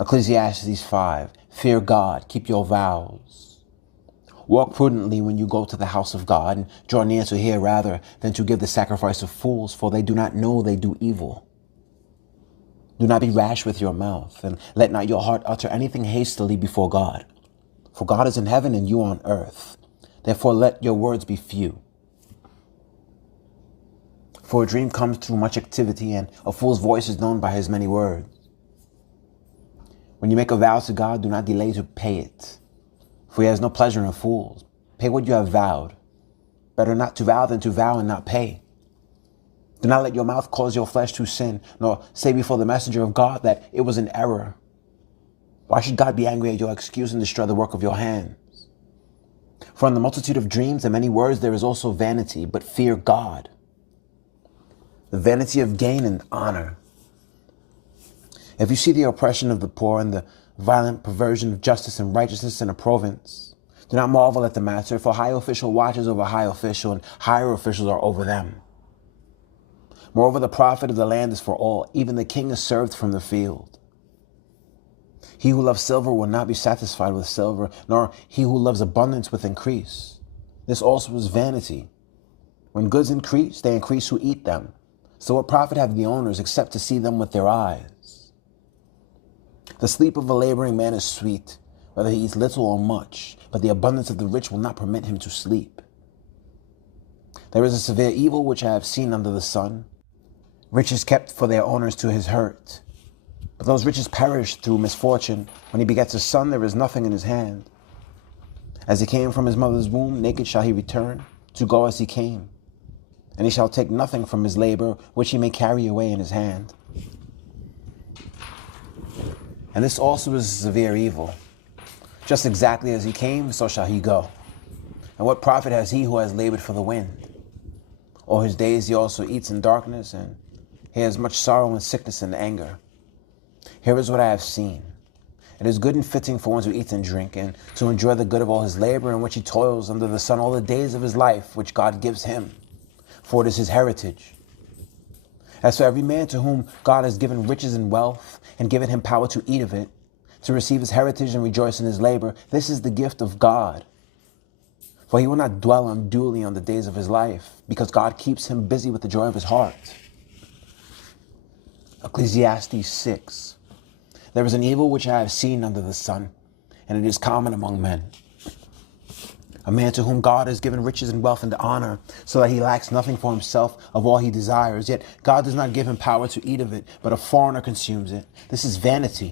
Ecclesiastes 5. Fear God, keep your vows. Walk prudently when you go to the house of God, and draw near to hear rather than to give the sacrifice of fools, for they do not know they do evil. Do not be rash with your mouth, and let not your heart utter anything hastily before God. For God is in heaven and you on earth. Therefore let your words be few. For a dream comes through much activity, and a fool's voice is known by his many words. When you make a vow to God, do not delay to pay it, for he has no pleasure in fools. Pay what you have vowed. Better not to vow than to vow and not pay. Do not let your mouth cause your flesh to sin, nor say before the messenger of God that it was an error. Why should God be angry at your excuse and destroy the work of your hands? For in the multitude of dreams and many words there is also vanity, but fear God. The vanity of gain and honor. If you see the oppression of the poor and the violent perversion of justice and righteousness in a province, do not marvel at the matter, for high official watches over high official, and higher officials are over them. Moreover, the profit of the land is for all, even the king is served from the field. He who loves silver will not be satisfied with silver, nor he who loves abundance with increase. This also is vanity. When goods increase, they increase who eat them. So what profit have the owners except to see them with their eyes? The sleep of a laboring man is sweet, whether he eats little or much, but the abundance of the rich will not permit him to sleep. There is a severe evil which I have seen under the sun. Riches kept for their owners to his hurt. But those riches perish through misfortune. When he begets a son, there is nothing in his hand. As he came from his mother's womb, naked shall he return, to go as he came. And he shall take nothing from his labor, which he may carry away in his hand. And this also is a severe evil. Just exactly as he came, so shall he go. And what profit has he who has labored for the wind? All his days he also eats in darkness, and he has much sorrow and sickness and anger. Here is what I have seen. It is good and fitting for one to eat and drink, and to enjoy the good of all his labor, in which he toils under the sun all the days of his life, which God gives him, for it is his heritage. As for every man to whom God has given riches and wealth, and given him power to eat of it, to receive his heritage and rejoice in his labor, this is the gift of God. For he will not dwell unduly on the days of his life, because God keeps him busy with the joy of his heart. Ecclesiastes 6. There is an evil which I have seen under the sun, and it is common among men. A man to whom God has given riches and wealth and honor, so that he lacks nothing for himself of all he desires. Yet God does not give him power to eat of it, but a foreigner consumes it. This is vanity.